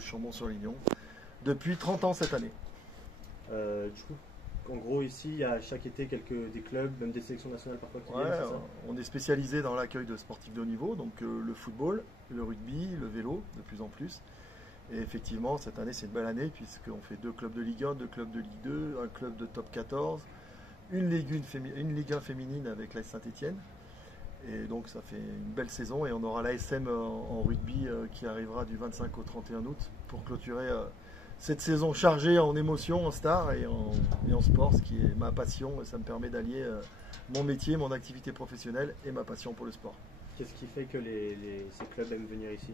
Chambon-sur-Lignon, depuis 30 ans cette année. Du coup, en gros, ici, il y a chaque été des clubs, même des sélections nationales parfois qui viennent, c'est ça? On est spécialisé dans l'accueil de sportifs de haut niveau, donc le football, le rugby, le vélo, de plus en plus. Et effectivement, cette année, c'est une belle année, puisqu'on fait 2 clubs de Ligue 1, 2 clubs de Ligue 2, un club de top 14, une Ligue 1 féminine avec l'AS Saint-Étienne. Et donc, ça fait une belle saison. Et on aura l'ASM en rugby qui arrivera du 25 au 31 août pour clôturer cette saison chargée en émotions, en stars et en sport, ce qui est ma passion. Et ça me permet d'allier mon métier, mon activité professionnelle et ma passion pour le sport. Qu'est-ce qui fait que ces clubs aiment venir ici?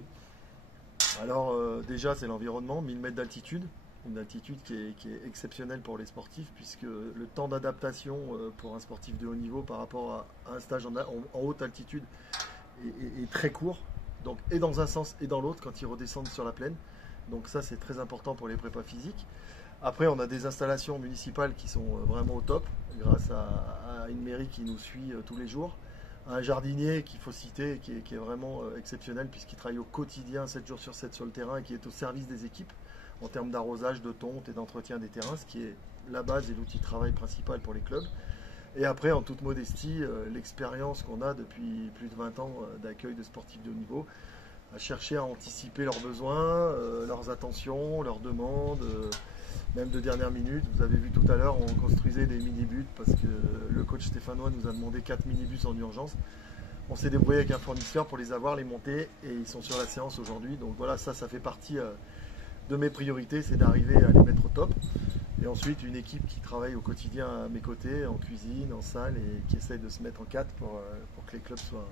Alors déjà, c'est l'environnement, 1000 mètres d'altitude, une altitude qui est exceptionnelle pour les sportifs, puisque le temps d'adaptation pour un sportif de haut niveau par rapport à un stage en haute altitude est très court, donc, et dans un sens et dans l'autre quand ils redescendent sur la plaine. Donc ça, c'est très important pour les prépas physiques. Après, on a des installations municipales qui sont vraiment au top, grâce à une mairie qui nous suit tous les jours. Un jardinier qu'il faut citer, qui est vraiment exceptionnel, puisqu'il travaille au quotidien, 7 jours sur 7 sur le terrain, et qui est au service des équipes en termes d'arrosage, de tonte et d'entretien des terrains, ce qui est la base et l'outil de travail principal pour les clubs. Et après, en toute modestie, l'expérience qu'on a depuis plus de 20 ans d'accueil de sportifs de haut niveau, à chercher à anticiper leurs besoins, leurs attentions, leurs demandes, même de dernière minute. Vous avez vu tout à l'heure, on construisait des mini-buts parce que le coach stéphanois nous a demandé 4 mini-bus en urgence. On s'est débrouillé avec un fournisseur pour les avoir, les monter, et ils sont sur la séance aujourd'hui. Donc voilà, ça fait partie de mes priorités, c'est d'arriver à les mettre au top. Et ensuite, une équipe qui travaille au quotidien à mes côtés, en cuisine, en salle, et qui essaye de se mettre en quatre pour que les clubs soient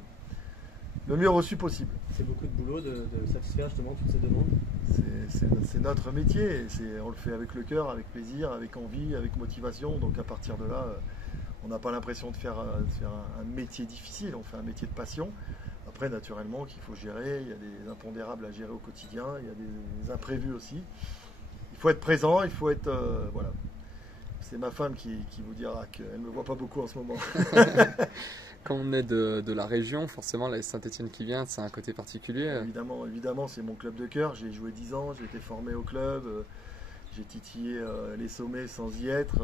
le mieux reçus possible. C'est beaucoup de boulot de satisfaire justement toutes ces demandes? C'est notre métier, on le fait avec le cœur, avec plaisir, avec envie, avec motivation. Donc à partir de là, on n'a pas l'impression de faire un métier difficile, on fait un métier de passion. Après, naturellement, qu'il faut gérer, il y a des impondérables à gérer au quotidien, il y a des imprévus aussi. Il faut être présent, il faut être... voilà. C'est ma femme qui vous dira qu'elle ne me voit pas beaucoup en ce moment. Quand on est de la région, forcément, la Saint-Étienne qui vient, c'est un côté particulier. Évidemment, c'est mon club de cœur. J'ai joué 10 ans, j'ai été formé au club, j'ai titillé les sommets sans y être.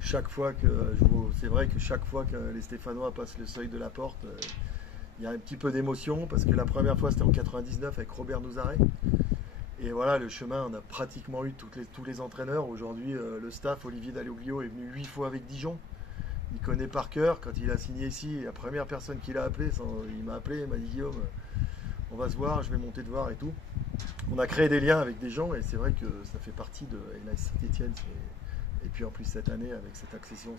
C'est vrai que chaque fois que les Stéphanois passent le seuil de la porte, il y a un petit peu d'émotion, parce que la première fois, c'était en 99 avec Robert Nouzaret. Et voilà, le chemin, on a pratiquement eu tous les entraîneurs. Aujourd'hui, le staff, Olivier Dalloglio, est venu 8 fois avec Dijon. Il connaît par cœur. Quand il a signé ici, la première personne qu'il a appelée, il m'a appelé, il m'a dit: Guillaume, on va se voir, je vais monter te voir et tout. On a créé des liens avec des gens, et c'est vrai que ça fait partie de l'AS Saint-Étienne. Et puis en plus, cette année, avec cette accession,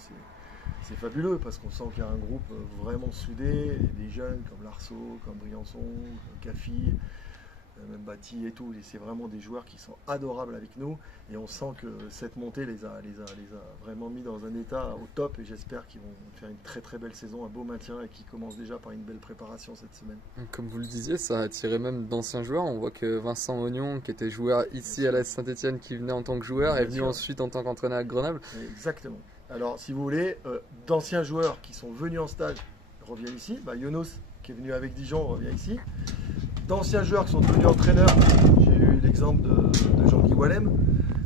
c'est fabuleux, parce qu'on sent qu'il y a un groupe vraiment soudé, des jeunes comme Larceau, comme Briançon, Caffi, même Bati et tout. Et c'est vraiment des joueurs qui sont adorables avec nous, et on sent que cette montée les a vraiment mis dans un état au top, et j'espère qu'ils vont faire une très très belle saison, un beau maintien, et qui commence déjà par une belle préparation cette semaine. Comme vous le disiez, ça a attiré même d'anciens joueurs. On voit que Vincent Ognon, qui était joueur ici à la Saint-Étienne, qui venait en tant que joueur, est venu ensuite en tant qu'entraîneur à Grenoble. Exactement. Alors si vous voulez, d'anciens joueurs qui sont venus en stage reviennent ici. Younous, qui est venu avec Dijon, revient ici. D'anciens joueurs qui sont devenus entraîneurs, j'ai eu l'exemple de Jean-Guy Wallem,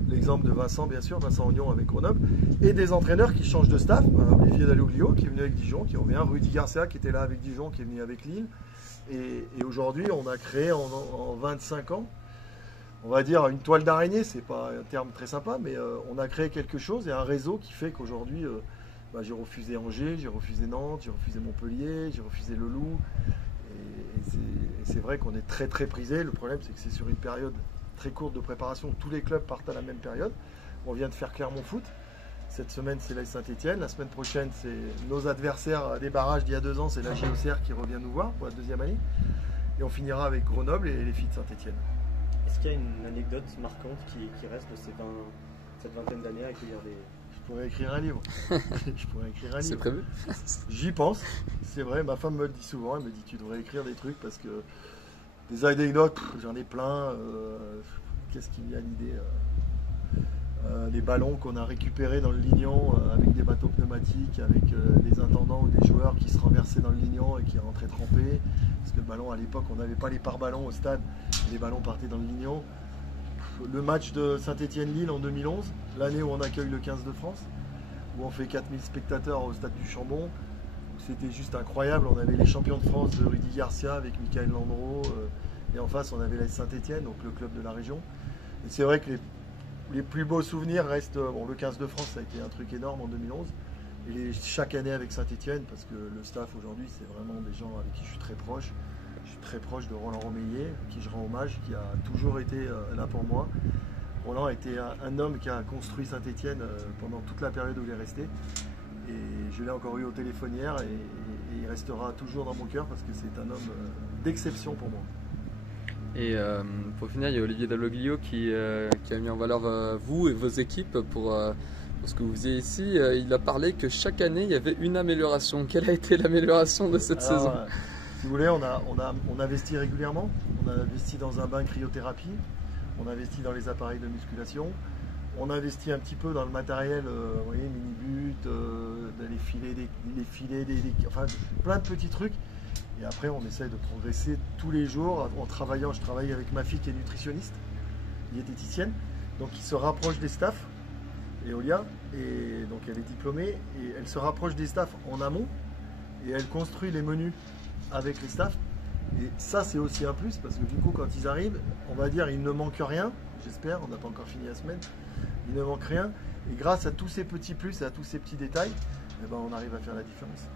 l'exemple de Vincent, bien sûr, Vincent Ognon avec Grenoble, et des entraîneurs qui changent de staff. Olivier Dalloglio qui est venu avec Dijon, qui revient, Rudy Garcia qui était là avec Dijon, qui est venu avec Lille. Et aujourd'hui, on a créé en 25 ans, on va dire, une toile d'araignée. C'est pas un terme très sympa, mais on a créé quelque chose et un réseau qui fait qu'aujourd'hui, j'ai refusé Angers, j'ai refusé Nantes, j'ai refusé Montpellier, j'ai refusé Le Loup. Et c'est vrai qu'on est très très prisé. Le problème, c'est que c'est sur une période très courte de préparation. Tous les clubs partent à la même période. On vient de faire Clermont Foot. Cette semaine, c'est l'AS Saint-Étienne. La semaine prochaine, c'est nos adversaires des barrages d'il y a 2 ans. C'est la JOCR qui revient nous voir pour la 2e année. Et on finira avec Grenoble et les filles de Saint-Étienne. Est-ce qu'il y a une anecdote marquante qui reste de cette vingtaine d'années à accueillir des... Je pourrais écrire un livre. C'est prévu? J'y pense. C'est vrai, ma femme me le dit souvent. Elle me dit: tu devrais écrire des trucs, parce que des anecdotes, j'en ai plein. Qu'est-ce qui me vient à l'idée? Les ballons qu'on a récupérés dans le Lignon avec des bateaux pneumatiques, avec des intendants ou des joueurs qui se renversaient dans le Lignon et qui rentraient trempés. Parce que le ballon, à l'époque, on n'avait pas les pare-ballons au stade. Les ballons partaient dans le Lignon. le match de Saint-Étienne-Lille en 2011, l'année où on accueille le 15 de France, où on fait 4000 spectateurs au stade du Chambon. C'était juste incroyable. On avait les champions de France de Rudy Garcia avec Michael Landreau. Et en face, on avait la Saint-Étienne, donc le club de la région. Et c'est vrai que les plus beaux souvenirs restent. Bon, le 15 de France, ça a été un truc énorme en 2011. Et chaque année avec Saint-Étienne, parce que le staff aujourd'hui, c'est vraiment des gens avec qui je suis très proche. Je suis très proche de Roland Romeillet, à qui je rends hommage, qui a toujours été là pour moi. Roland a été un homme qui a construit Saint-Étienne pendant toute la période où il est resté. Et je l'ai encore eu au téléphone hier et il restera toujours dans mon cœur parce que c'est un homme d'exception pour moi. Et pour finir, il y a Olivier Dalloglio qui a mis en valeur vous et vos équipes pour ce que vous faisiez ici. Il a parlé que chaque année, il y avait une amélioration. Quelle a été l'amélioration de cette saison? Si vous voulez, on investit régulièrement. On a investi dans un bain cryothérapie. On investit dans les appareils de musculation. On investit un petit peu dans le matériel, vous voyez, mini-but, les filets, enfin plein de petits trucs. Et après, on essaie de progresser tous les jours en travaillant. Je travaille avec ma fille qui est nutritionniste, diététicienne, donc qui se rapproche des staffs, Eolia, et donc elle est diplômée, et elle se rapproche des staffs en amont, et elle construit les menus avec les staffs. Et ça, c'est aussi un plus, parce que du coup, quand ils arrivent, on va dire, il ne manque rien, j'espère, on n'a pas encore fini la semaine, il ne manque rien, et grâce à tous ces petits plus et à tous ces petits détails, eh ben, on arrive à faire la différence.